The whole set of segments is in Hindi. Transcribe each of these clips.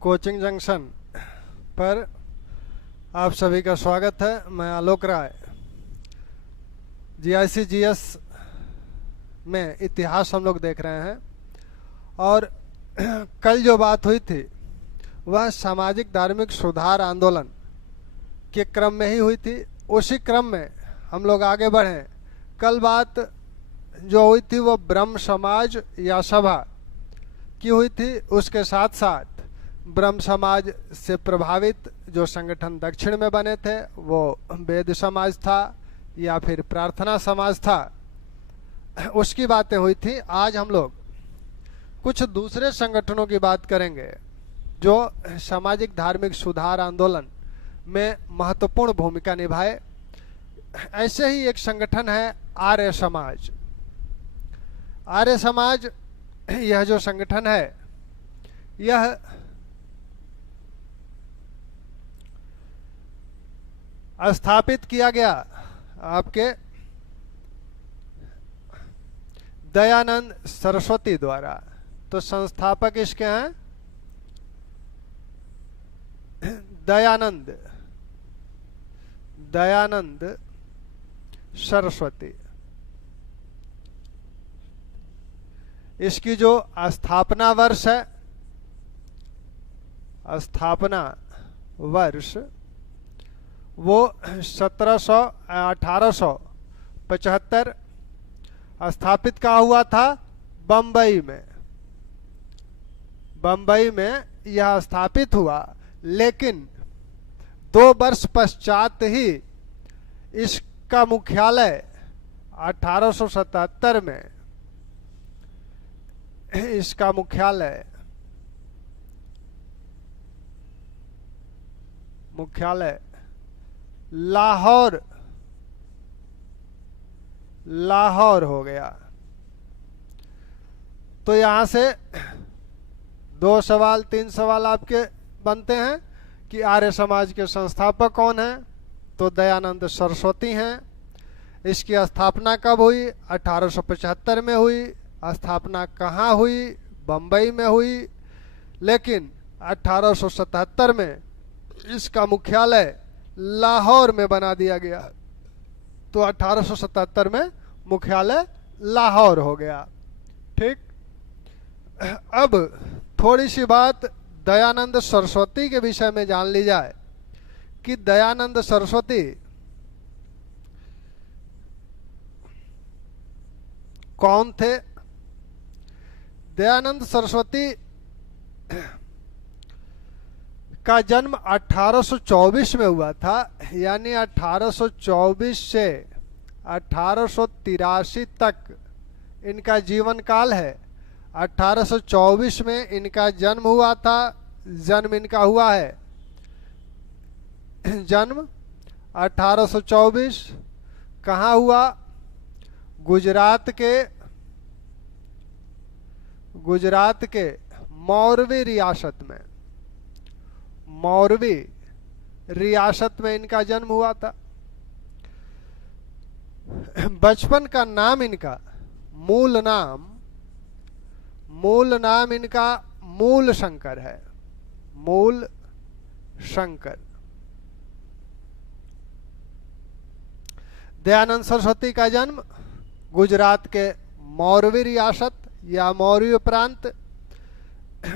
कोचिंग जंक्शन पर आप सभी का स्वागत है। मैं आलोक राय। जीआईसी जीएस में इतिहास हम लोग देख रहे हैं और कल जो बात हुई थी वह सामाजिक धार्मिक सुधार आंदोलन के क्रम में ही हुई थी। उसी क्रम में हम लोग आगे बढ़े। कल बात जो हुई थी वो ब्रह्म समाज या सभा की हुई थी। उसके साथ साथ ब्रह्म समाज से प्रभावित जो संगठन दक्षिण में बने थे वो वेद समाज था या फिर प्रार्थना समाज था, उसकी बातें हुई थी। आज हम लोग कुछ दूसरे संगठनों की बात करेंगे जो सामाजिक धार्मिक सुधार आंदोलन में महत्वपूर्ण भूमिका निभाए। ऐसे ही एक संगठन है आर्य समाज। आर्य समाज यह जो संगठन है यह स्थापित किया गया आपके दयानंद सरस्वती द्वारा। तो संस्थापक इसके हैं दयानंद सरस्वती। इसकी जो स्थापना वर्ष है, स्थापना वर्ष वो 1875 स्थापित कहाँ हुआ था? बम्बई में। बम्बई में यह स्थापित हुआ, लेकिन 2 वर्ष पश्चात ही इसका मुख्यालय 1877 में इसका मुख्यालय लाहौर हो गया। तो यहां से 2 सवाल 3 सवाल आपके बनते हैं कि आर्य समाज के संस्थापक कौन हैं? तो दयानंद सरस्वती हैं। इसकी स्थापना कब हुई? 1875 में हुई। स्थापना कहाँ हुई? बम्बई में हुई। लेकिन 1877 में इसका मुख्यालय लाहौर में बना दिया गया। तो 1877 में मुख्यालय लाहौर हो गया। ठीक। अब थोड़ी सी बात दयानंद सरस्वती के विषय में जान ली जाए कि दयानंद सरस्वती कौन थे? दयानंद सरस्वती का जन्म 1824 में हुआ था, यानी 1824 से 1883 तक इनका जीवन काल है। 1824 में इनका जन्म हुआ था। जन्म इनका हुआ है, जन्म 1824 कहाँ हुआ? गुजरात के मौरवी रियासत में इनका जन्म हुआ था। बचपन का नाम इनका मूल नाम इनका मूल शंकर है। मूल शंकर। दयानंद सरस्वती का जन्म गुजरात के मौरवी रियासत या मौर्य प्रांत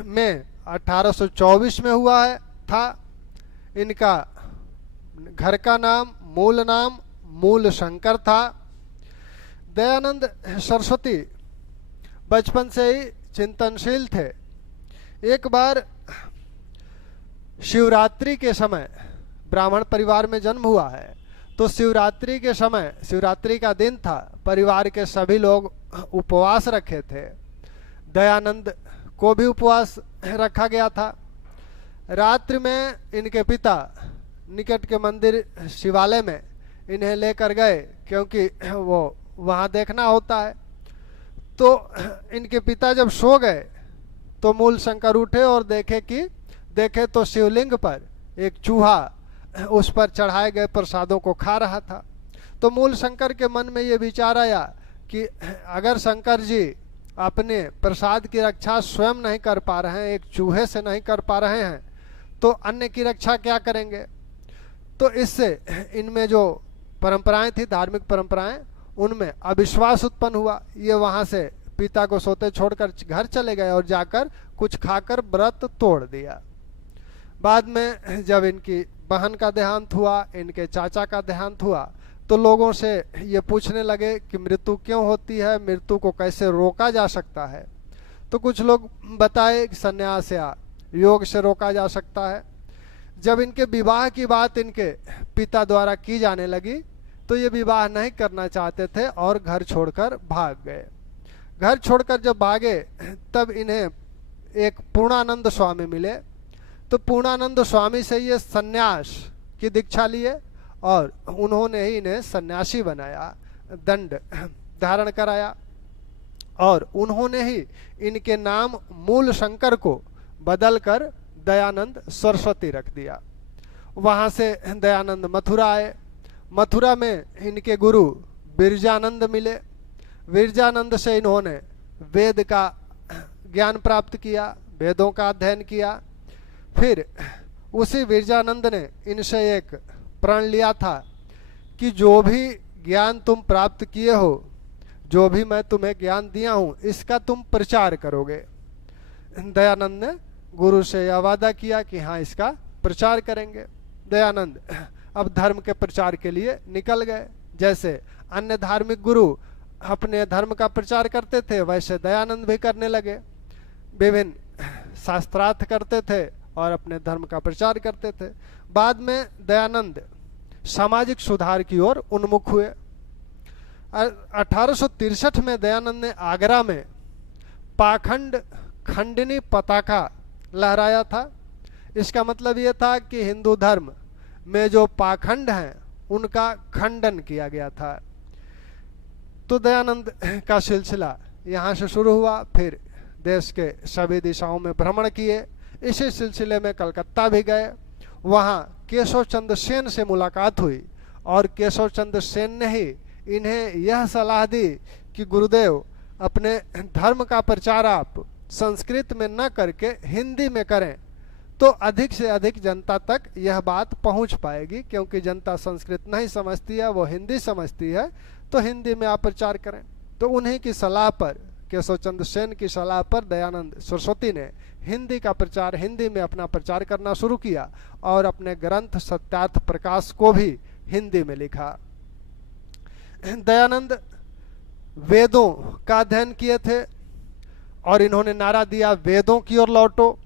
में 1824 में हुआ था। इनका घर का नाम मूल शंकर था। दयानंद सरस्वती बचपन से ही चिंतनशील थे। एक बार शिवरात्रि के समय, ब्राह्मण परिवार में जन्म हुआ है, तो शिवरात्रि के समय, शिवरात्रि का दिन था, परिवार के सभी लोग उपवास रखे थे। दयानंद को भी उपवास रखा गया था। रात्रि में इनके पिता निकट के मंदिर शिवालय में इन्हें लेकर गए, क्योंकि वो वहाँ देखना होता है। तो इनके पिता जब सो गए तो मूल शंकर उठे और देखे तो शिवलिंग पर एक चूहा उस पर चढ़ाए गए प्रसादों को खा रहा था। तो मूल शंकर के मन में ये विचार आया कि अगर शंकर जी अपने प्रसाद की रक्षा स्वयं नहीं कर पा रहे हैं, एक चूहे से नहीं कर पा रहे हैं, तो अन्य की रक्षा क्या करेंगे। तो इससे इनमें जो परंपराएं थी, धार्मिक परंपराएं, उनमें अविश्वास उत्पन्न हुआ। ये वहां से पिता को सोते छोड़कर घर चले गए और जाकर कुछ खाकर व्रत तोड़ दिया। बाद में जब इनकी बहन का देहांत हुआ, इनके चाचा का देहांत हुआ, तो लोगों से ये पूछने लगे कि मृत्यु क्यों होती है, मृत्यु को कैसे रोका जा सकता है। तो कुछ लोग बताए कि संन्यास या योग से रोका जा सकता है। जब इनके विवाह की बात इनके पिता द्वारा की जाने लगी तो ये विवाह नहीं करना चाहते थे और घर छोड़कर भाग गए। घर छोड़कर जब भागे तब इन्हें एक पूर्णानंद स्वामी मिले। तो पूर्णानंद स्वामी से ये सन्यास की दीक्षा लिए और उन्होंने ही इन्हें सन्यासी बनाया, दंड धारण कराया, और उन्होंने ही इनके नाम मूल शंकर को बदलकर दयानंद सरस्वती रख दिया। वहां से दयानंद मथुरा आए। मथुरा में इनके गुरु विरजानंद मिले। विरजानंद से इन्होंने वेद का ज्ञान प्राप्त किया, वेदों का अध्ययन किया। फिर उसी विरजानंद ने इनसे एक प्रण लिया था कि जो भी ज्ञान तुम प्राप्त किए हो, जो भी मैं तुम्हें ज्ञान दिया हूं, इसका तुम प्रचार करोगे। दयानंद ने गुरु से यह वादा किया कि हाँ, इसका प्रचार करेंगे। दयानंद अब धर्म के प्रचार के लिए निकल गए। जैसे अन्य धार्मिक गुरु अपने धर्म का प्रचार करते थे, वैसे दयानंद भी करने लगे। विभिन्न शास्त्रार्थ करते थे और अपने धर्म का प्रचार करते थे। बाद में दयानंद सामाजिक सुधार की ओर उन्मुख हुए। 1863 में दयानंद ने आगरा में पाखंड खंडनी पताका लहराया था। इसका मतलब ये था कि हिंदू धर्म में जो पाखंड हैं उनका खंडन किया गया था। तो दयानंद का सिलसिला यहाँ से शुरू हुआ। फिर देश के सभी दिशाओं में भ्रमण किए। इसी सिलसिले में कलकत्ता भी गए। वहाँ केशव चंद्र सेन से मुलाकात हुई और केशव चंद्र सेन ने ही इन्हें यह सलाह दी कि गुरुदेव, अपने धर्म का प्रचार आप संस्कृत में न करके हिंदी में करें तो अधिक से अधिक जनता तक यह बात पहुंच पाएगी, क्योंकि जनता संस्कृत नहीं समझती है, वो हिंदी समझती है। तो हिंदी में आप प्रचार करें। तो उन्हीं की सलाह पर, केशव चंद्र सेन की सलाह पर दयानंद सरस्वती ने हिंदी का प्रचार, हिंदी में अपना प्रचार करना शुरू किया और अपने ग्रंथ सत्यार्थ प्रकाश को भी हिंदी में लिखा। दयानंद वेदों का अध्ययन किए थे और इन्होंने नारा दिया, वेदों की ओर लौटो।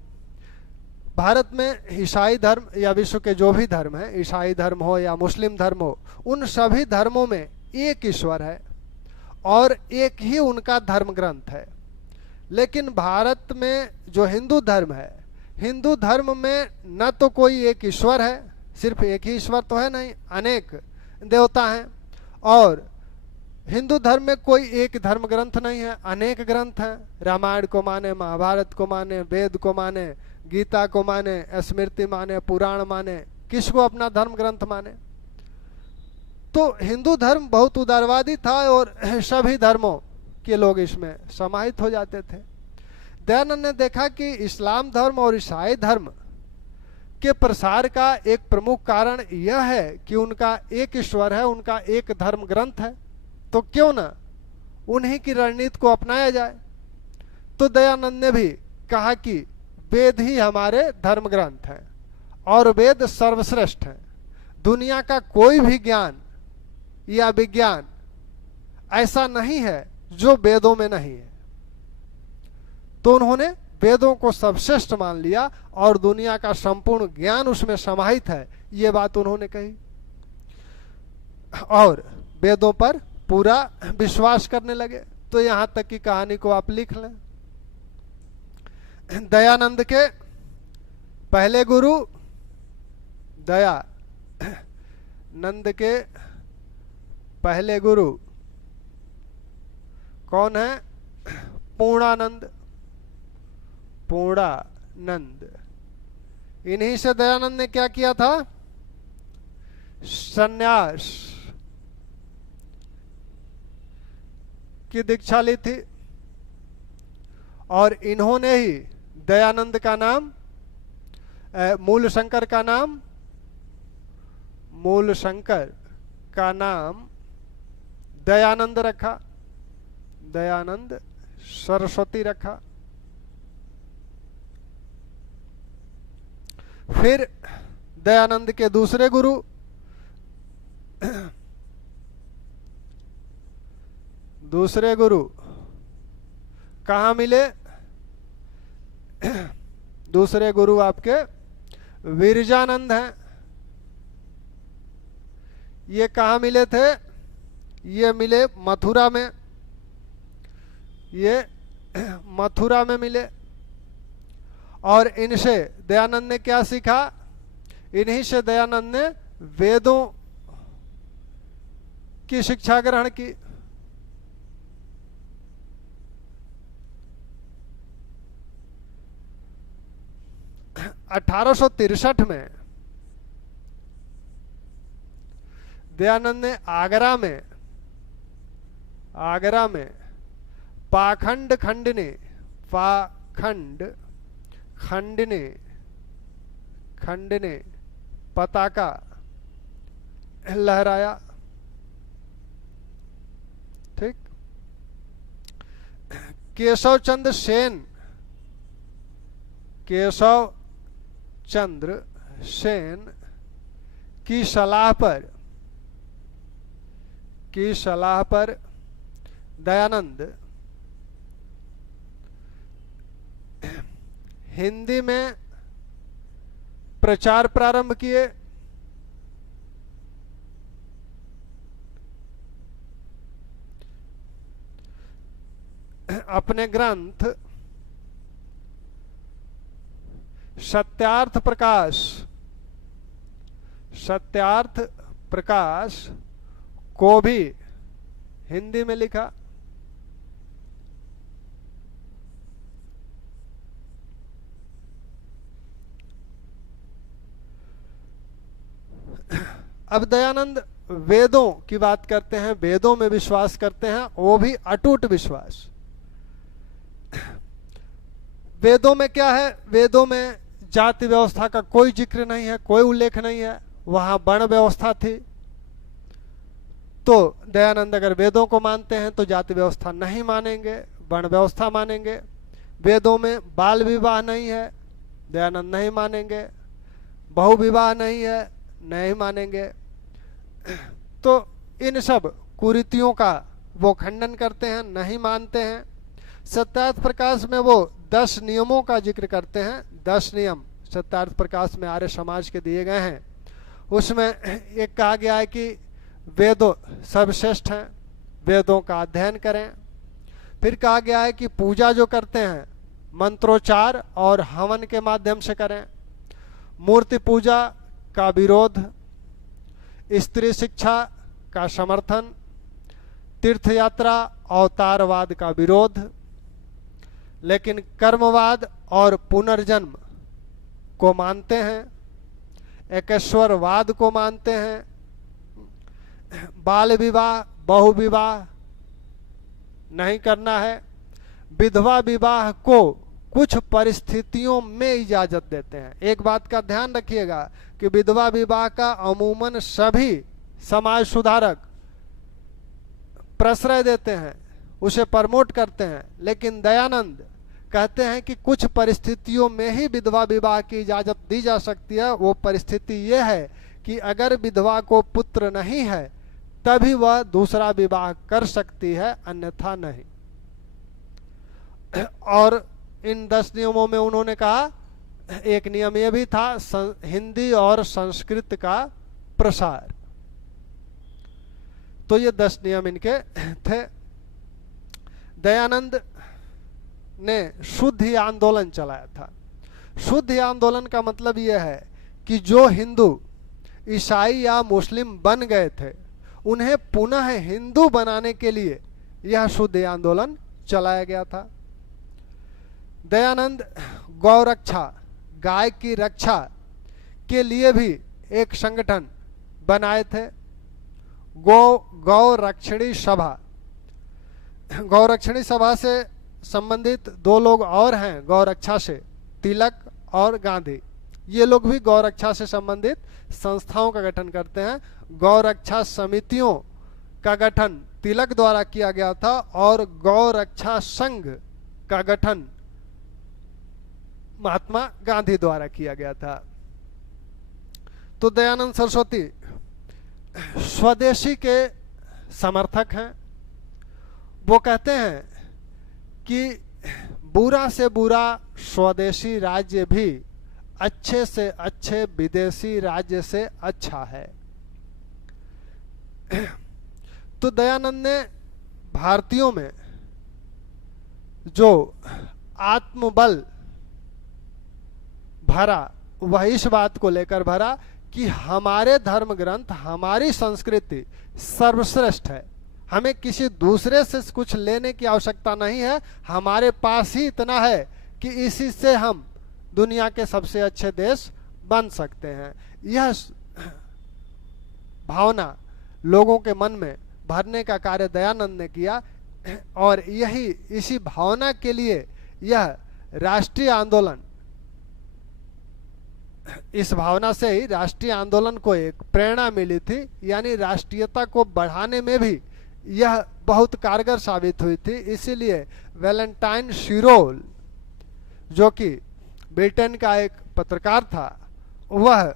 भारत में ईसाई धर्म या विश्व के जो भी धर्म है, ईसाई धर्म हो या मुस्लिम धर्म हो, उन सभी धर्मों में एक ईश्वर है और एक ही उनका धर्म ग्रंथ है। लेकिन भारत में जो हिंदू धर्म है, हिंदू धर्म में न तो कोई एक ईश्वर है, सिर्फ एक ही ईश्वर तो है नहीं, अनेक देवता हैं। और हिंदू धर्म में कोई एक धर्म ग्रंथ नहीं है, अनेक ग्रंथ हैं। रामायण को माने, महाभारत को माने, वेद को माने, गीता को माने, स्मृति माने, पुराण माने, किसको अपना धर्म ग्रंथ माने। तो हिंदू धर्म बहुत उदारवादी था और सभी धर्मों के लोग इसमें समाहित हो जाते थे। दयानंद ने देखा कि इस्लाम धर्म और ईसाई धर्म के प्रसार का एक प्रमुख कारण यह है कि उनका एक ईश्वर है, उनका एक धर्म ग्रंथ है। तो क्यों ना उन्हीं की रणनीति को अपनाया जाए। तो दयानंद ने भी कहा कि वेद ही हमारे धर्म ग्रंथ हैं और वेद सर्वश्रेष्ठ हैं। दुनिया का कोई भी ज्ञान या विज्ञान ऐसा नहीं है जो वेदों में नहीं है। तो उन्होंने वेदों को सर्वश्रेष्ठ मान लिया और दुनिया का संपूर्ण ज्ञान उसमें समाहित है, ये बात उन्होंने कही और वेदों पर पूरा विश्वास करने लगे। तो यहां तक की कहानी को आप लिख लें। दयानंद के पहले गुरु, दयानंद के पहले गुरु कौन है? पूर्णानंद। पूर्णानंद। इन्हीं से दयानंद ने क्या किया था? सन्यास की दीक्षा ली थी। और इन्होंने ही दयानंद का नाम, मूल शंकर का नाम दयानंद रखा, दयानंद सरस्वती रखा। फिर दयानंद के दूसरे गुरु कहाँ मिले? दूसरे गुरु आपके विरजानंद हैं। ये कहाँ मिले थे? ये मिले मथुरा में, ये मथुरा में मिले। और इनसे दयानंद ने क्या सीखा? इन्हीं से दयानंद ने वेदों की शिक्षा ग्रहण की। अठारह सौ 63 में दयानंद ने आगरा में पाखंड खंडने पताका लहराया। ठीक। केशव चंद्र सेन की सलाह पर दयानंद हिंदी में प्रचार प्रारंभ किए। अपने ग्रंथ सत्यार्थ प्रकाश को भी हिंदी में लिखा। अब दयानंद वेदों की बात करते हैं, वेदों में विश्वास करते हैं, वो भी अटूट विश्वास। वेदों में क्या है? वेदों में जाति व्यवस्था का कोई जिक्र नहीं है, कोई उल्लेख नहीं है। वहां वर्ण व्यवस्था थी। तो दयानंद अगर वेदों को मानते हैं तो जाति व्यवस्था नहीं मानेंगे, वर्ण व्यवस्था मानेंगे। वेदों में बाल विवाह नहीं है, दयानंद नहीं मानेंगे। बहु विवाह नहीं है, नहीं मानेंगे। तो इन सब कुरीतियों का वो खंडन करते हैं, नहीं मानते हैं। सत्यार्थ प्रकाश में वो 10 नियमों का जिक्र करते हैं। 10 नियम सत्यार्थ प्रकाश में आर्य समाज के दिए गए हैं। उसमें एक कहा गया है कि वेदों सर्वश्रेष्ठ हैं, वेदों का अध्ययन करें। फिर कहा गया है कि पूजा जो करते हैं मंत्रोच्चार और हवन के माध्यम से करें। मूर्ति पूजा का विरोध, स्त्री शिक्षा का समर्थन, तीर्थ यात्रा अवतारवाद का विरोध। लेकिन कर्मवाद और पुनर्जन्म को मानते हैं, एकेश्वरवाद को मानते हैं। बाल विवाह बहु विवाह नहीं करना है। विधवा विवाह को कुछ परिस्थितियों में इजाजत देते हैं। एक बात का ध्यान रखिएगा कि विधवा विवाह का अमूमन सभी समाज सुधारक प्रश्रय देते हैं, उसे प्रमोट करते हैं। लेकिन दयानंद कहते हैं कि कुछ परिस्थितियों में ही विधवा विवाह की इजाजत दी जा सकती है। वो परिस्थिति ये है कि अगर विधवा को पुत्र नहीं है तभी वह दूसरा विवाह कर सकती है, अन्यथा नहीं। और इन 10 नियमों में उन्होंने कहा एक नियम यह भी था, हिंदी और संस्कृत का प्रसार। तो ये 10 नियम इनके थे। दयानंद ने शुद्ध आंदोलन चलाया था। शुद्ध आंदोलन का मतलब यह है कि जो हिंदू ईसाई या मुस्लिम बन गए थे उन्हें पुनः हिंदू बनाने के लिए यह शुद्ध आंदोलन चलाया गया था। दयानंद गौ रक्षा, गाय की रक्षा के लिए भी एक संगठन बनाए थे, गौ रक्षणी सभा। गौ रक्षणी सभा से संबंधित दो लोग और हैं गौरक्षा से, तिलक और गांधी। ये लोग भी गौरक्षा से संबंधित संस्थाओं का गठन करते हैं। गौरक्षा समितियों का गठन तिलक द्वारा किया गया था और गौरक्षा संघ का गठन महात्मा गांधी द्वारा किया गया था। तो दयानंद सरस्वती स्वदेशी के समर्थक हैं। वो कहते हैं कि बुरा से बुरा स्वदेशी राज्य भी अच्छे से अच्छे विदेशी राज्य से अच्छा है। तो दयानंद ने भारतीयों में जो आत्मबल भरा वह इस बात को लेकर भरा कि हमारे धर्म ग्रंथ, हमारी संस्कृति सर्वश्रेष्ठ है, हमें किसी दूसरे से कुछ लेने की आवश्यकता नहीं है, हमारे पास ही इतना है कि इसी से हम दुनिया के सबसे अच्छे देश बन सकते हैं। यह भावना लोगों के मन में भरने का कार्य दयानंद ने किया और यही इसी भावना के लिए यह राष्ट्रीय आंदोलन, इस भावना से ही राष्ट्रीय आंदोलन को एक प्रेरणा मिली थी, यानी राष्ट्रीयता को बढ़ाने में भी यह बहुत कारगर साबित हुई थी। इसीलिए वैलेंटाइन शिरोल जो कि ब्रिटेन का एक पत्रकार था, वह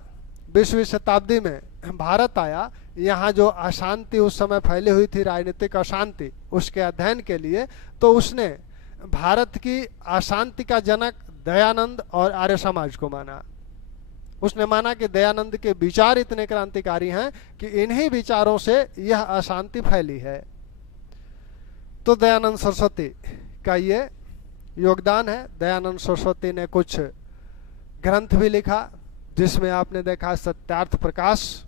20वीं शताब्दी में भारत आया। यहाँ जो अशांति उस समय फैली हुई थी, राजनीतिक अशांति, उसके अध्ययन के लिए, तो उसने भारत की अशांति का जनक दयानंद और आर्य समाज को माना। उसने माना कि दयानंद के विचार इतने क्रांतिकारी हैं कि इन्हीं विचारों से यह अशांति फैली है। तो दयानंद सरस्वती का ये योगदान है। दयानंद सरस्वती ने कुछ ग्रंथ भी लिखा, जिसमें आपने देखा सत्यार्थ प्रकाश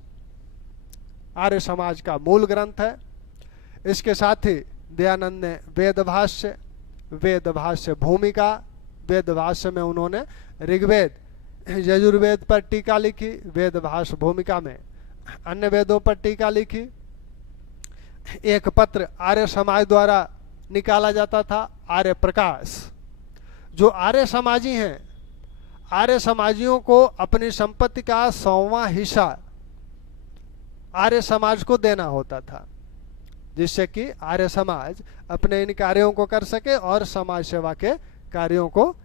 आर्य समाज का मूल ग्रंथ है। इसके साथ ही दयानंद ने वेदभाष्य, वेदभाष्य भूमिका, वेदभाष्य में उन्होंने ऋग्वेद यजुर्वेद पर टीका लिखी, वेदभाष्य भूमिका में अन्य वेदों पर टीका लिखी। एक पत्र आर्य समाज द्वारा निकाला जाता था, आर्य प्रकाश। जो आर्य समाजी हैं, आर्य समाजियों को अपनी संपत्ति का 100वां हिस्सा आर्य समाज को देना होता था, जिससे कि आर्य समाज अपने इन कार्यों को कर सके और समाज सेवा के कार्यों को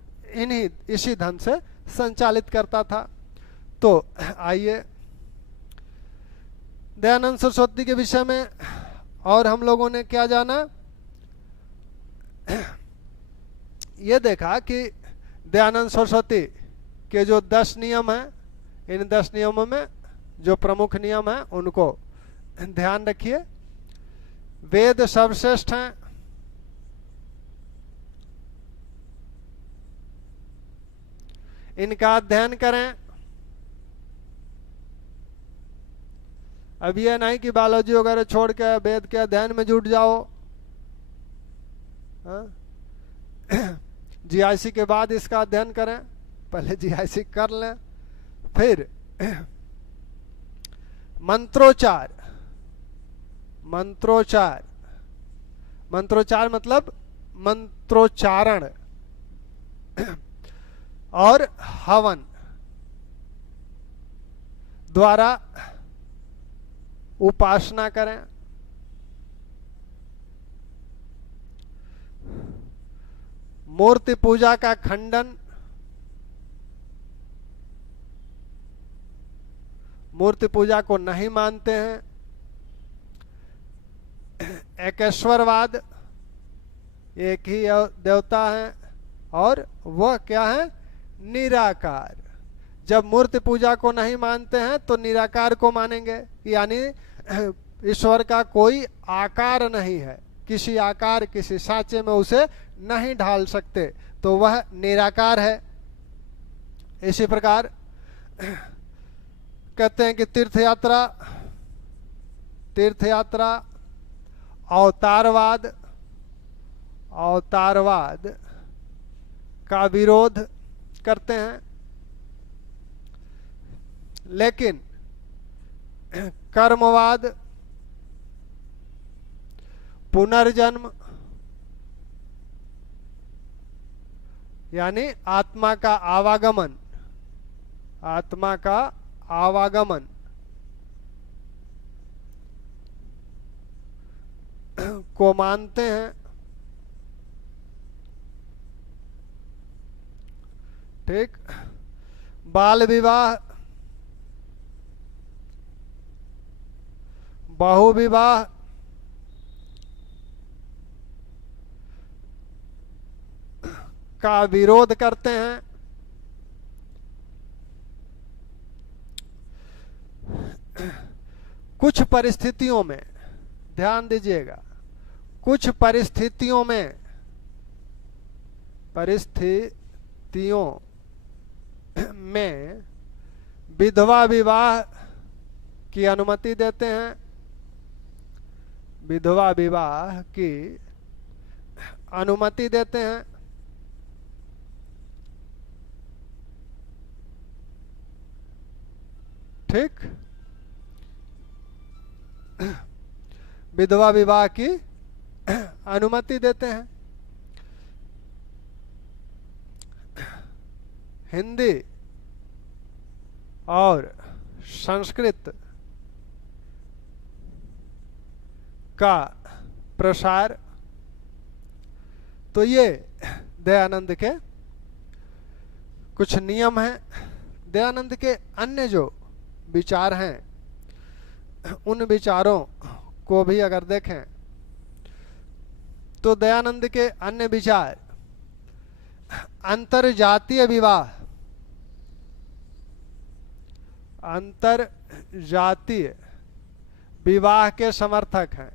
इसी धन से संचालित करता था। तो आइए दयानंद सरस्वती के विषय में और हम लोगों ने क्या जाना, ये देखा कि दयानंद सरस्वती के जो 10 नियम हैं, इन 10 नियमों में जो प्रमुख नियम हैं उनको ध्यान रखिए। वेद सर्वश्रेष्ठ हैं, इनका अध्ययन करें। अब ये नहीं कि बायोलॉजी वगैरह छोड़ के वेद के अध्ययन में जुट जाओ। जीआईसी के बाद इसका अध्ययन करें, पहले जीआईसी कर लें। फिर मंत्रोच्चार, मंत्रोच्चार, मंत्रोच्चार मतलब मंत्रोच्चारण और हवन द्वारा उपासना करें। मूर्ति पूजा का खंडन, मूर्ति पूजा को नहीं मानते हैं। एकेश्वरवाद, एक ही देवता है और वह क्या है, निराकार। जब मूर्ति पूजा को नहीं मानते हैं तो निराकार को मानेंगे, यानी ईश्वर का कोई आकार नहीं है, किसी आकार किसी सांचे में उसे नहीं ढाल सकते, तो वह निराकार है। इसी प्रकार कहते हैं कि तीर्थ यात्रा, तीर्थ यात्रा, अवतारवाद, अवतारवाद का विरोध करते हैं। लेकिन कर्मवाद, पुनर्जन्म, यानी आत्मा का आवागमन, आत्मा का आवागमन को मानते हैं। ठीक। बाल विवाह, बहु विवाह, का विरोध करते हैं। कुछ परिस्थितियों में, ध्यान दीजिएगा, कुछ परिस्थितियों में विधवा विवाह की अनुमति देते हैं, विधवा विवाह की अनुमति देते हैं। ठीक। विधवा विवाह की अनुमति देते हैं। हिंदी और संस्कृत का प्रसार, तो ये दयानंद के कुछ नियम हैं। दयानंद के अन्य जो विचार हैं, उन विचारों को भी अगर देखें तो दयानंद के अन्य विचार अंतरजातीय विवाह, अंतरजातीय विवाह के समर्थक हैं।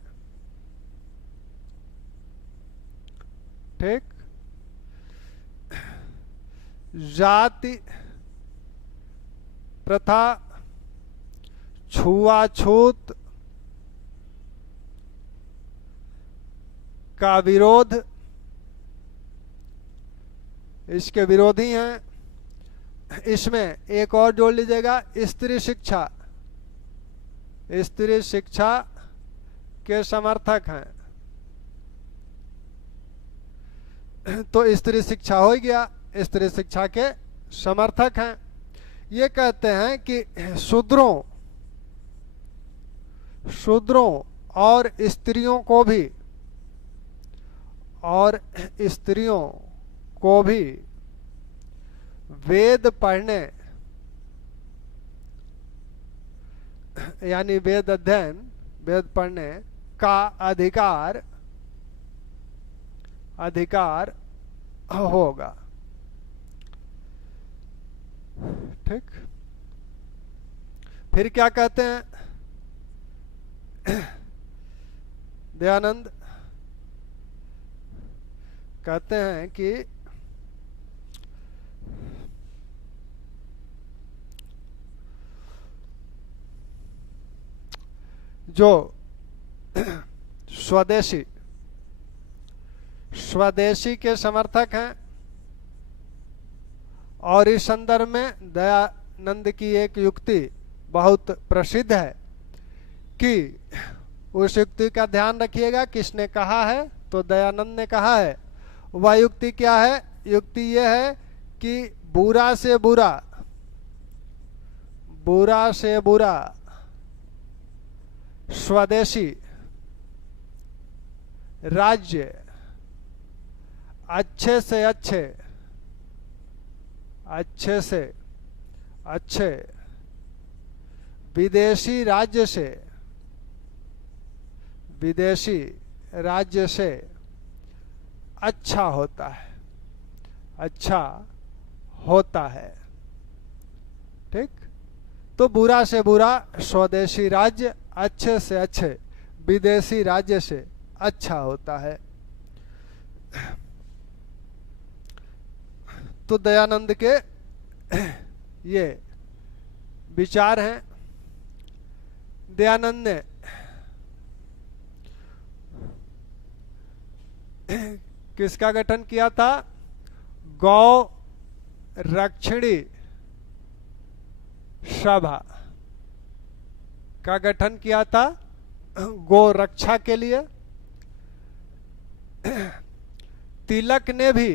ठीक। जाति प्रथा, छुआछूत का विरोध, इसके विरोधी हैं। इसमें एक और जोड़ लीजिएगा, स्त्री शिक्षा, स्त्री शिक्षा के समर्थक हैं। तो स्त्री शिक्षा हो गया, स्त्री शिक्षा के समर्थक हैं। ये कहते हैं कि शूद्रों और स्त्रियों को भी वेद पढ़ने, यानी वेद अध्ययन, वेद पढ़ने का अधिकार होगा। ठीक। फिर क्या कहते हैं दयानंद? कहते हैं कि जो स्वदेशी के समर्थक हैं, और इस संदर्भ में दयानंद की एक युक्ति बहुत प्रसिद्ध है कि उस युक्ति का ध्यान रखिएगा। किसने कहा है? तो दयानंद ने कहा है। वह युक्ति क्या है? युक्ति यह है कि बुरा से बुरा स्वदेशी राज्य अच्छे से अच्छे विदेशी राज्य से अच्छा होता है। ठीक। तो बुरा से बुरा स्वदेशी राज्य अच्छे से अच्छे विदेशी राज्य से अच्छा होता है। तो दयानंद के ये विचार हैं। दयानंद ने किसका गठन किया था? गौ रक्षिणी सभा का गठन किया था, गौ रक्षा के लिए। तिलक ने भी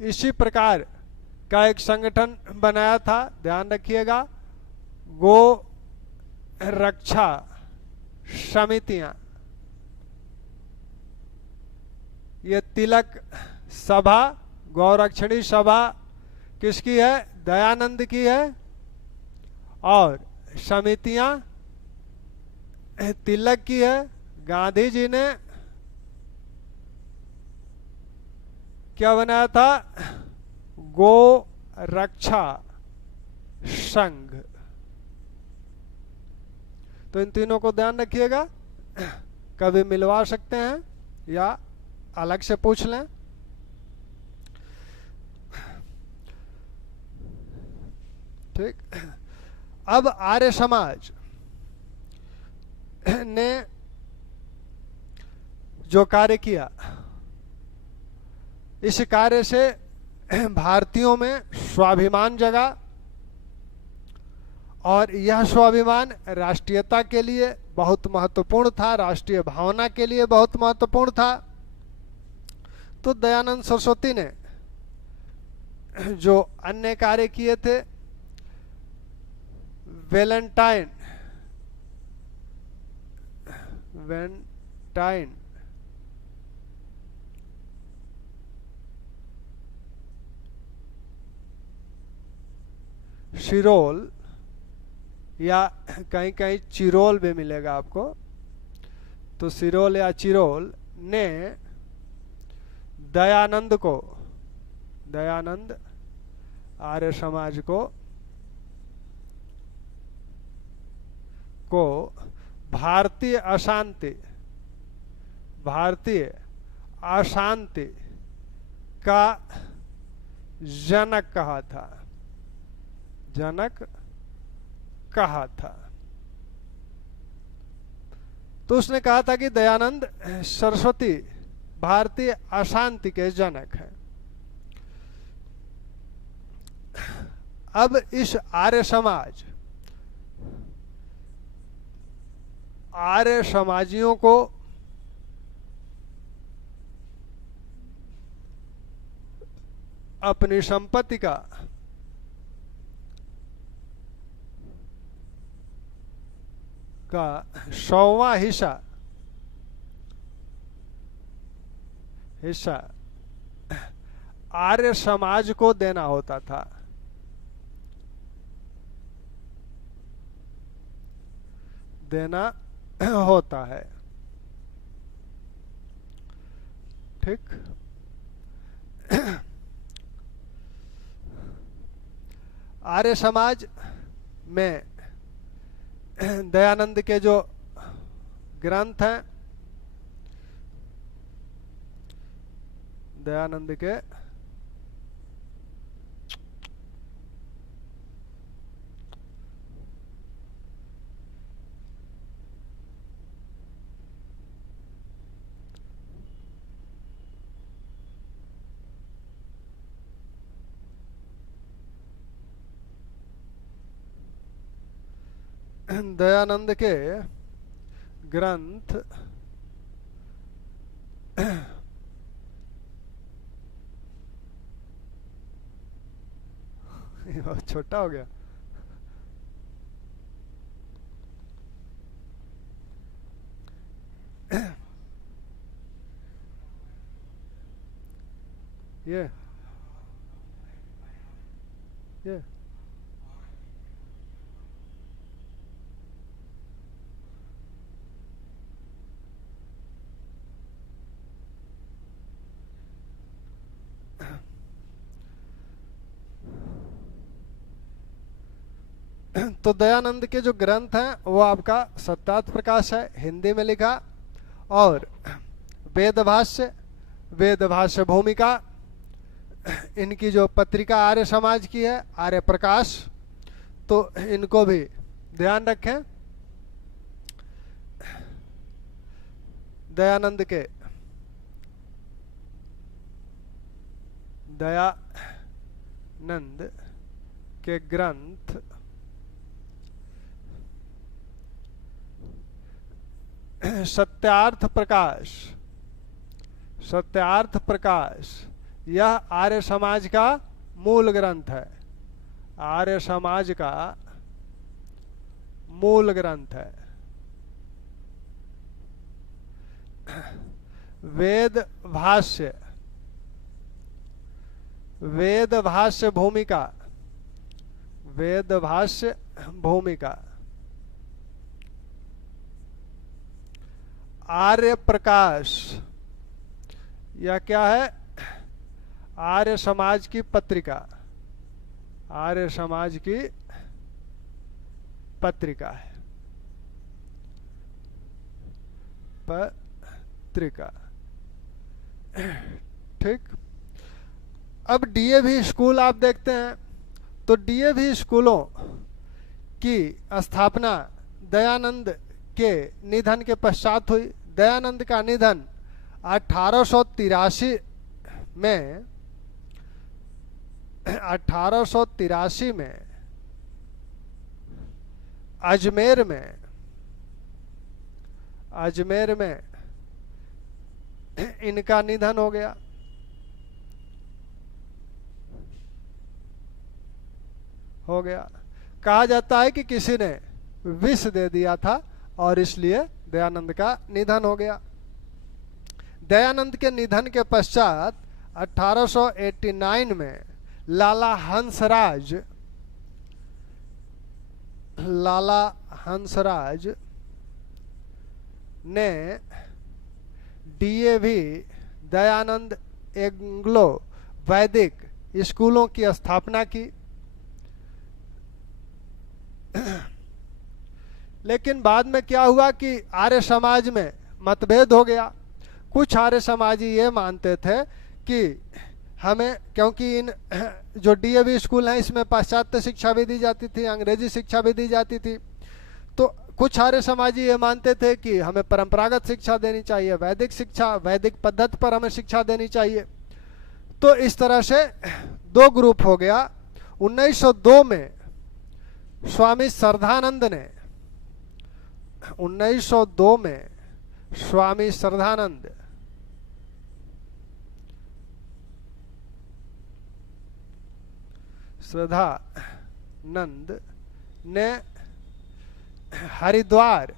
इसी प्रकार का एक संगठन बनाया था, ध्यान रखिएगा, गो रक्षा समितियां। ये तिलक सभा, गौरक्षणी सभा किसकी है? दयानंद की है। और समितियां तिलक की है। गांधी जी ने क्या बनाया था? गो रक्षा संघ। तो इन तीनों को ध्यान रखिएगा, कभी मिलवा सकते हैं या अलग से पूछ लें। ठीक। अब आर्य समाज ने जो कार्य किया, इस कार्य से भारतीयों में स्वाभिमान जगा, और यह स्वाभिमान राष्ट्रीयता के लिए बहुत महत्वपूर्ण था, राष्ट्रीय भावना के लिए बहुत महत्वपूर्ण था। तो दयानंद सरस्वती ने जो अन्य कार्य किए थे, वेलेंटाइन शिरोल, या कहीं कहीं चिरोल भी मिलेगा आपको, तो सिरोल या चिरोल ने दयानंद आर्य समाज को भारतीय अशांति का जनक कहा था। तो उसने कहा था कि दयानंद सरस्वती भारतीय अशांति के जनक हैं। अब इस आर्य समाजियों को अपनी संपत्ति का का 100वां हिस्सा आर्य समाज को देना होता था। देना होता है। ठीक। आर्य समाज में दयानंद के जो ग्रंथ हैं, दयानंद के ग्रंथ बहुत छोटा हो गया। ये तो दयानंद के जो ग्रंथ हैं वो आपका सत्यार्थ प्रकाश है, हिंदी में लिखा, और वेदभाष्य भूमिका, इनकी जो पत्रिका आर्य समाज की है, आर्य प्रकाश, तो इनको भी ध्यान रखें। दयानंद के ग्रंथ सत्यार्थ प्रकाश यह आर्य समाज का मूल ग्रंथ है, आर्य समाज का मूल ग्रंथ है। वेद भाष्य, वेद भाष्य भूमिका, वेद भाष्य भूमिका, आर्य प्रकाश, यह क्या है? आर्य समाज की पत्रिका, आर्य समाज की पत्रिका है, पत्रिका। ठीक। अब डीएवी स्कूल आप देखते हैं तो डीएवी स्कूलों की स्थापना दयानंद के निधन के पश्चात हुई। दयानंद का निधन 1883 में, 1883 में अजमेर में, अजमेर में इनका निधन हो गया। हो गया। कहा जाता है कि किसी ने विष दे दिया था और इसलिए दयानंद का निधन हो गया। दयानंद के निधन के पश्चात 1889 में लाला हंसराज, लाला हंसराज ने डीएवी दयानंद एंग्लो वैदिक स्कूलों की स्थापना की। लेकिन बाद में क्या हुआ कि आर्य समाज में मतभेद हो गया। कुछ आर्य समाजी ये मानते थे कि हमें, क्योंकि इन जो डीएवी स्कूल हैं इसमें पाश्चात्य शिक्षा भी दी जाती थी, अंग्रेजी शिक्षा भी दी जाती थी, तो कुछ आर्य समाजी ये मानते थे कि हमें परंपरागत शिक्षा देनी चाहिए, वैदिक शिक्षा, वैदिक पद्धति पर हमें शिक्षा देनी चाहिए। तो इस तरह से दो ग्रुप हो गया। 1902 में स्वामी श्रद्धानंद ने, 1902 में स्वामी श्रद्धानंद ने हरिद्वार,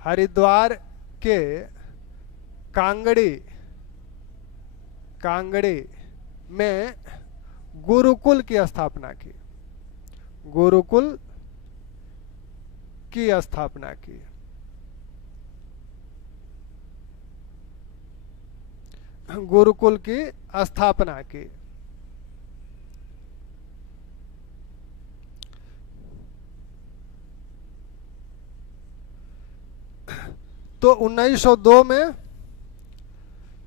हरिद्वार के कांगड़ी, कांगड़ी में गुरुकुल की स्थापना की, गुरुकुल की स्थापना की। गुरुकुल की स्थापना की। तो 1902 में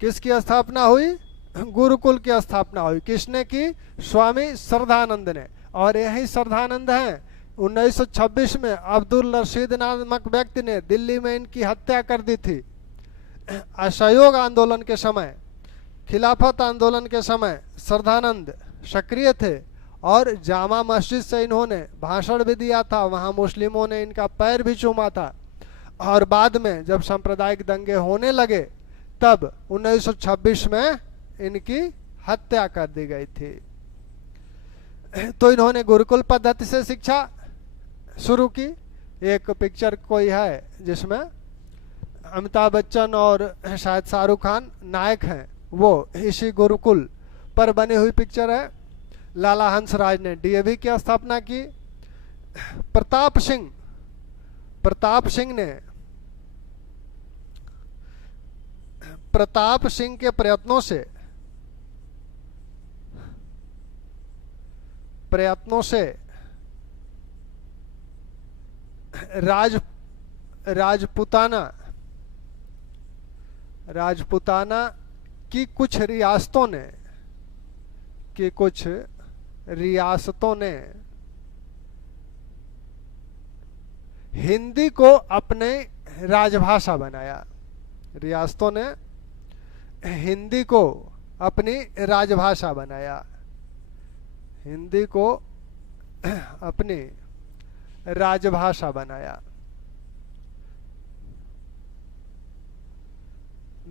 किसकी स्थापना हुई? गुरुकुल की स्थापना हुई। किसने की? स्वामी श्रद्धानंद ने। और यही श्रद्धानंद हैं 1926 में अब्दुल रशीद नामक व्यक्ति ने दिल्ली में इनकी हत्या कर दी थी। असहयोग आंदोलन के समय, खिलाफत आंदोलन के समय श्रद्धानंद सक्रिय थे और जामा मस्जिद से इन्होंने भाषण भी दिया था, वहां मुस्लिमों ने इनका पैर भी चूमा था। और बाद में जब सांप्रदायिक दंगे होने लगे तब 1926 में इनकी हत्या कर दी गई थी। तो इन्होंने गुरुकुल पद्धति से शिक्षा शुरू की। एक पिक्चर कोई है जिसमें अमिताभ बच्चन और शायद शाहरुख खान नायक हैं, वो इसी गुरुकुल पर बनी हुई पिक्चर है। लाला हंसराज ने डीएवी की स्थापना की। प्रताप सिंह के प्रयत्नों से राजपुताना की कुछ रियासतों ने हिंदी को अपने राजभाषा बनाया। रियासतों ने हिंदी को अपनी राजभाषा बनाया, हिंदी को अपनी राजभाषा बनाया।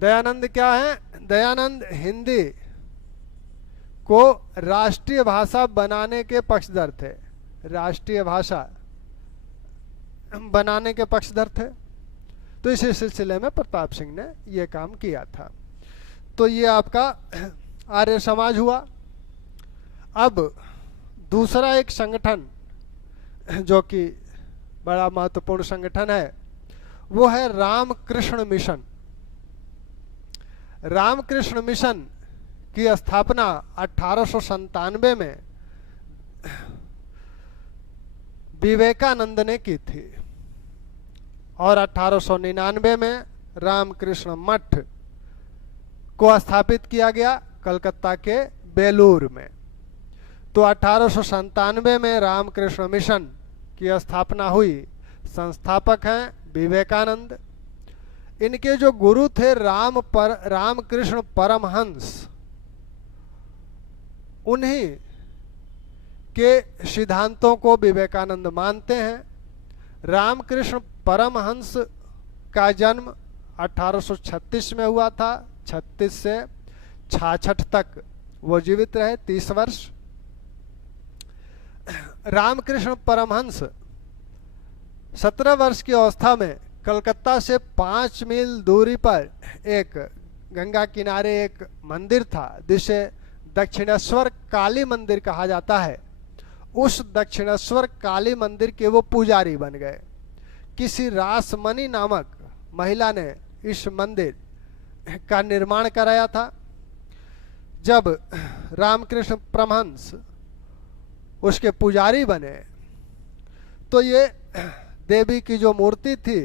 दयानंद क्या है? दयानंद हिंदी को राष्ट्रीय भाषा बनाने के पक्षधर थे, राष्ट्रीय भाषा बनाने के पक्षधर थे। तो इसी सिलसिले में प्रताप सिंह ने यह काम किया था। तो ये आपका आर्य समाज हुआ। अब दूसरा एक संगठन जो कि बड़ा महत्वपूर्ण संगठन है वो है रामकृष्ण मिशन। रामकृष्ण मिशन की स्थापना 1897 में विवेकानंद ने की थी और 1899 में रामकृष्ण मठ को स्थापित किया गया कलकत्ता के बेलूर में। तो 1897 में रामकृष्ण मिशन की स्थापना हुई। संस्थापक हैं विवेकानंद। इनके जो गुरु थे रामकृष्ण परमहंस, उन्हीं के सिद्धांतों को विवेकानंद मानते हैं। रामकृष्ण परमहंस का जन्म 1836 में हुआ था। 36 से 66 तक वो जीवित रहे, 30 वर्ष। रामकृष्ण परमहंस 17 वर्ष की अवस्था में कलकत्ता से 5 मील दूरी पर एक गंगा किनारे एक मंदिर था जिसे दक्षिणेश्वर काली मंदिर कहा जाता है। उस दक्षिणेश्वर काली मंदिर के वो पुजारी बन गए। किसी रासमणि नामक महिला ने इस मंदिर का निर्माण कराया था। जब रामकृष्ण परमहंस उसके पुजारी बने तो ये देवी की जो मूर्ति थी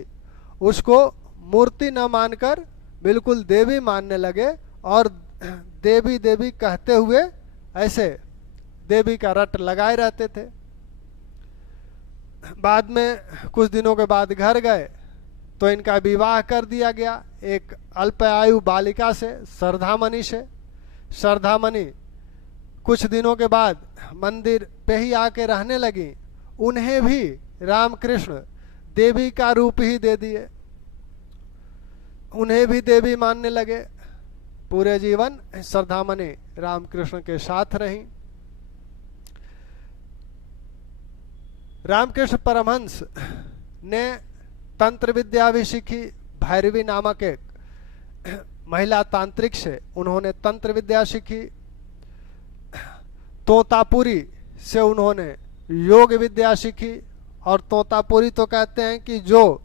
उसको मूर्ति न मानकर बिल्कुल देवी मानने लगे और देवी देवी कहते हुए ऐसे देवी का रट लगाए रहते थे। बाद में कुछ दिनों के बाद घर गए तो इनका विवाह कर दिया गया एक अल्पायु बालिका से, श्रद्धामणि से। श्रद्धामणि कुछ दिनों के बाद मंदिर पे ही आके रहने लगी। उन्हें भी रामकृष्ण देवी का रूप ही दे दिए, उन्हें भी देवी मानने लगे। पूरे जीवन श्रद्धामणि रामकृष्ण के साथ रही। रामकृष्ण परमहंस ने तंत्र विद्या भी सीखी। भैरवी नामक एक महिला तांत्रिक से उन्होंने तंत्र विद्या सीखी। तोतापुरी से उन्होंने योग विद्या सीखी। और तोतापुरी तो कहते हैं कि जो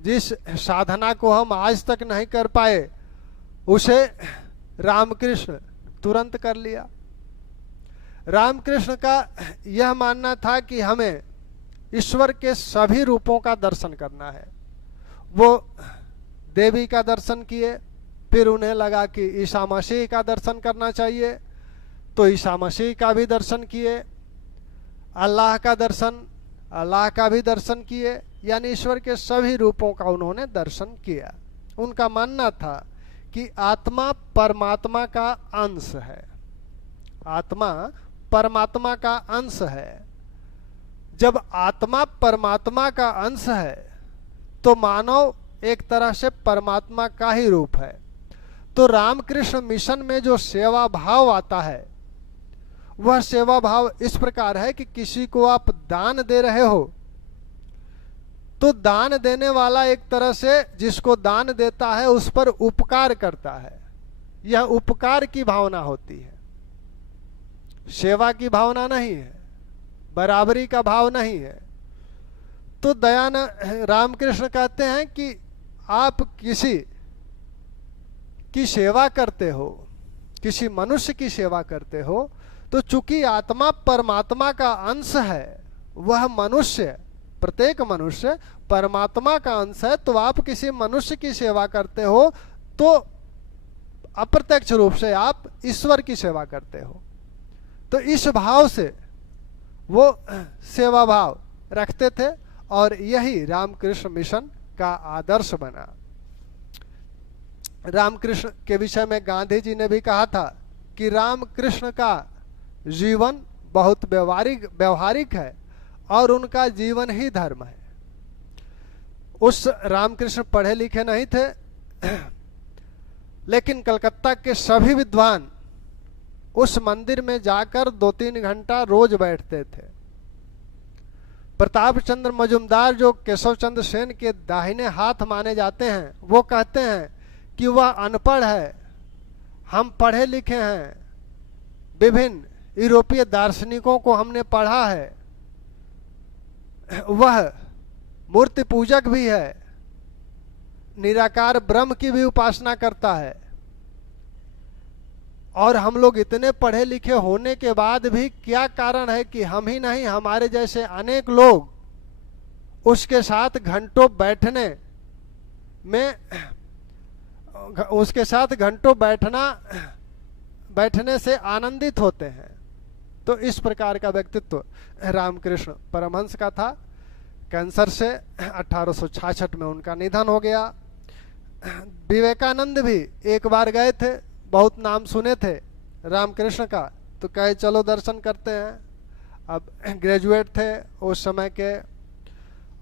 जिस साधना को हम आज तक नहीं कर पाए उसे रामकृष्ण तुरंत कर लिया। रामकृष्ण का यह मानना था कि हमें ईश्वर के सभी रूपों का दर्शन करना है। वो देवी का दर्शन किए, फिर उन्हें लगा कि ईसा मसीह का दर्शन करना चाहिए तो ईसा मसीह का भी दर्शन किए। अल्लाह का दर्शन, अल्लाह का भी दर्शन किए। यानी ईश्वर के सभी रूपों का उन्होंने दर्शन किया। उनका मानना था कि आत्मा परमात्मा का अंश है। आत्मा परमात्मा का अंश है। जब आत्मा परमात्मा का अंश है तो मानव एक तरह से परमात्मा का ही रूप है। तो रामकृष्ण मिशन में जो सेवा भाव आता है वह सेवा भाव इस प्रकार है कि किसी को आप दान दे रहे हो तो दान देने वाला एक तरह से जिसको दान देता है उस पर उपकार करता है। यह उपकार की भावना होती है, सेवा की भावना नहीं है, बराबरी का भाव नहीं है। तो रामकृष्ण कहते हैं कि आप किसी की सेवा करते हो, किसी मनुष्य की सेवा करते हो तो चूंकि आत्मा परमात्मा का अंश है, वह मनुष्य, प्रत्येक मनुष्य परमात्मा का अंश है, तो आप किसी मनुष्य की सेवा करते हो तो अप्रत्यक्ष रूप से आप ईश्वर की सेवा करते हो। तो इस भाव से वो सेवा भाव रखते थे और यही रामकृष्ण मिशन का आदर्श बना। रामकृष्ण के विषय में गांधी जी ने भी कहा था कि रामकृष्ण का जीवन बहुत व्यवहारिक है और उनका जीवन ही धर्म है। उस रामकृष्ण पढ़े लिखे नहीं थे, लेकिन कलकत्ता के सभी विद्वान उस मंदिर में जाकर 2-3 घंटा रोज बैठते थे। प्रताप चंद्र मजुमदार, जो केशव चंद्र सेन के दाहिने हाथ माने जाते हैं, वो कहते हैं कि वह अनपढ़ है, हम पढ़े लिखे हैं, विभिन्न यूरोपीय दार्शनिकों को हमने पढ़ा है, वह मूर्ति पूजक भी है, निराकार ब्रह्म की भी उपासना करता है, और हम लोग इतने पढ़े लिखे होने के बाद भी क्या कारण है कि हम ही नहीं, हमारे जैसे अनेक लोग उसके साथ घंटों बैठने में, उसके साथ घंटों बैठने से आनंदित होते हैं। तो इस प्रकार का व्यक्तित्व रामकृष्ण परमहंस का था। कैंसर से 1866 में उनका निधन हो गया। विवेकानंद भी एक बार गए थे, बहुत नाम सुने थे रामकृष्ण का, तो कहे चलो दर्शन करते हैं। अब ग्रेजुएट थे उस समय के,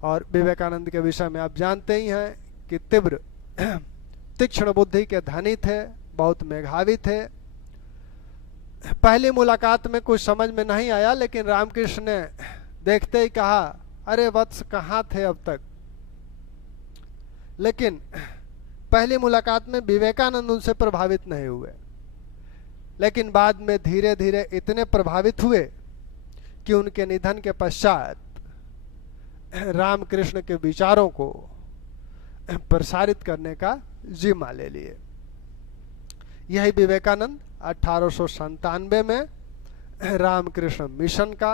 और विवेकानंद के विषय में आप जानते ही हैं कि तीव्र तीक्ष्ण बुद्धि के धनी थे, बहुत मेधावी थे। पहली मुलाकात में कुछ समझ में नहीं आया, लेकिन रामकृष्ण ने देखते ही कहा, अरे वत्स कहाँ थे अब तक। लेकिन पहली मुलाकात में विवेकानंद उनसे प्रभावित नहीं हुए, लेकिन बाद में धीरे धीरे इतने प्रभावित हुए कि उनके निधन के पश्चात रामकृष्ण के विचारों को प्रसारित करने का जिम्मा ले लिए। यही विवेकानंद 1897 में रामकृष्ण मिशन का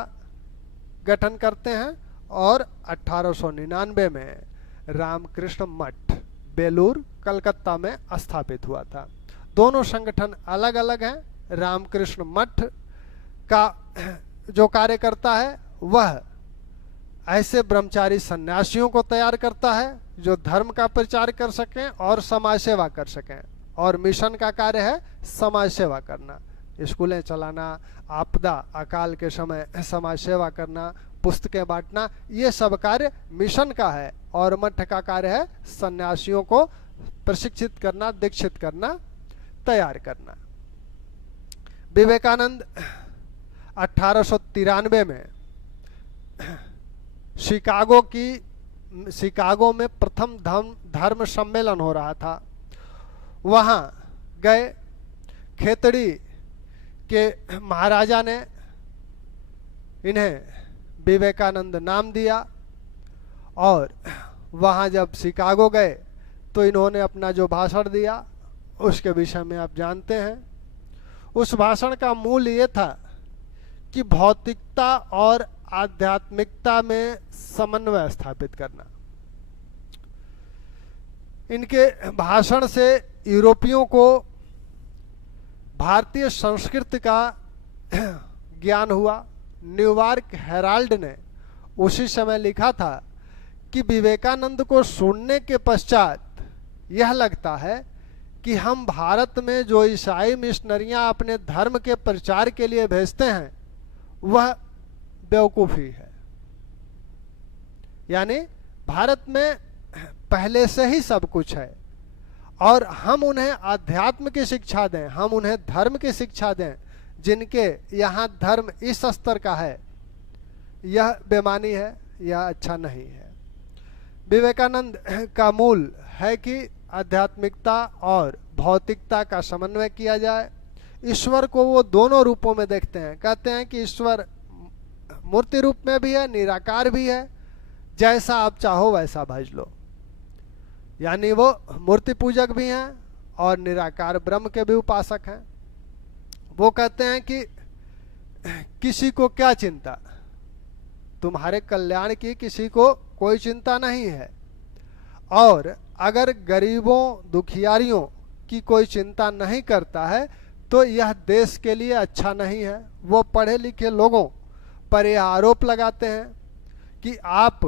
गठन करते हैं, और 1899 में रामकृष्ण मठ बेलूर कलकत्ता में स्थापित हुआ था। दोनों संगठन अलग अलग हैं। रामकृष्ण मठ का जो कार्य करता है वह ऐसे ब्रह्मचारी सन्यासियों को तैयार करता है जो धर्म का प्रचार कर सकें और समाज सेवा कर सकें, और मिशन का कार्य है समाज सेवा करना, स्कूलें चलाना, आपदा अकाल के समय समाज सेवा करना, पुस्तकें बांटना, ये सब कार्य मिशन का है। और मठ का कार्य है सन्यासियों को प्रशिक्षित करना, दीक्षित करना, तैयार करना। विवेकानंद 1893 में शिकागो में प्रथम धर्म सम्मेलन हो रहा था, वहां गए। खेतड़ी के महाराजा ने इन्हें विवेकानंद नाम दिया, और वहां जब शिकागो गए तो इन्होंने अपना जो भाषण दिया उसके विषय में आप जानते हैं। उस भाषण का मूल ये था कि भौतिकता और आध्यात्मिकता में समन्वय स्थापित करना। इनके भाषण से यूरोपियों को भारतीय संस्कृति का ज्ञान हुआ। न्यूयॉर्क हेराल्ड ने उसी समय लिखा था कि विवेकानंद को सुनने के पश्चात यह लगता है कि हम भारत में जो ईसाई मिशनरियां अपने धर्म के प्रचार के लिए भेजते हैं वह बेवकूफ़ी है। यानी भारत में पहले से ही सब कुछ है, और हम उन्हें आध्यात्म की शिक्षा दें, हम उन्हें धर्म की शिक्षा दें, जिनके यहाँ धर्म इस स्तर का है, यह बेमानी है, यह अच्छा नहीं है। विवेकानंद का मूल है कि आध्यात्मिकता और भौतिकता का समन्वय किया जाए। ईश्वर को वो दोनों रूपों में देखते हैं। कहते हैं कि ईश्वर मूर्ति रूप में भी है, निराकार भी है, जैसा आप चाहो वैसा भज लो। यानी वो मूर्ति पूजक भी हैं और निराकार ब्रह्म के भी उपासक हैं। वो कहते हैं कि किसी को क्या चिंता, तुम्हारे कल्याण की किसी को कोई चिंता नहीं है, और अगर गरीबों दुखियारियों की कोई चिंता नहीं करता है तो यह देश के लिए अच्छा नहीं है। वो पढ़े लिखे लोगों पर यह आरोप लगाते हैं कि आप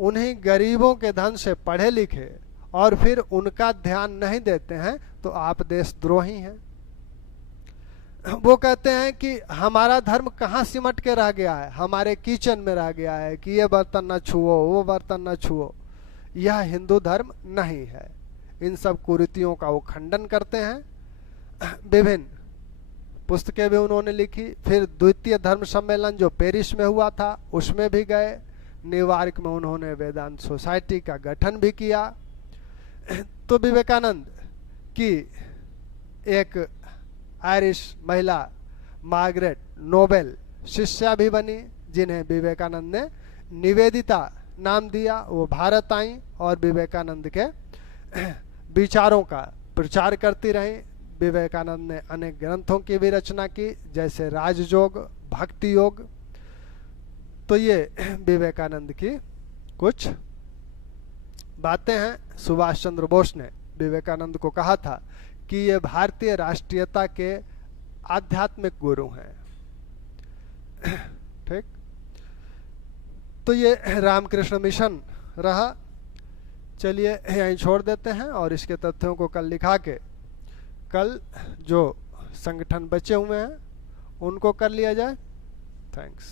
उन्हीं गरीबों के धन से पढ़े लिखे और फिर उनका ध्यान नहीं देते हैं तो आप देशद्रोही हैं। वो कहते हैं कि हमारा धर्म कहाँ सिमट के रह गया है, हमारे किचन में रह गया है कि ये बर्तन न छुओ, वो बर्तन न छुओ। यह हिंदू धर्म नहीं है। इन सब कुरीतियों का वो खंडन करते हैं। विभिन्न पुस्तकें भी उन्होंने लिखी। फिर द्वितीय धर्म सम्मेलन जो पेरिस में हुआ था उसमें भी गए। न्यूयॉर्क में उन्होंने वेदांत सोसाइटी का गठन भी किया। तो विवेकानंद की एक आयरिश महिला मार्गरेट नोबेल शिष्या भी बनी, जिन्हें विवेकानंद ने निवेदिता नाम दिया। वो भारत आई और विवेकानंद के विचारों का प्रचार करती रही। विवेकानंद ने अनेक ग्रंथों की भी रचना की, जैसे राजयोग, भक्ति योग। तो ये विवेकानंद की कुछ बातें हैं। सुभाष चंद्र बोस ने विवेकानंद को कहा था कि ये भारतीय राष्ट्रीयता के आध्यात्मिक गुरु हैं। ठीक, तो ये रामकृष्ण मिशन रहा। चलिए यहीं छोड़ देते हैं और इसके तथ्यों को कल लिखा के कल जो संगठन बचे हुए हैं उनको कर लिया जाए। थैंक्स।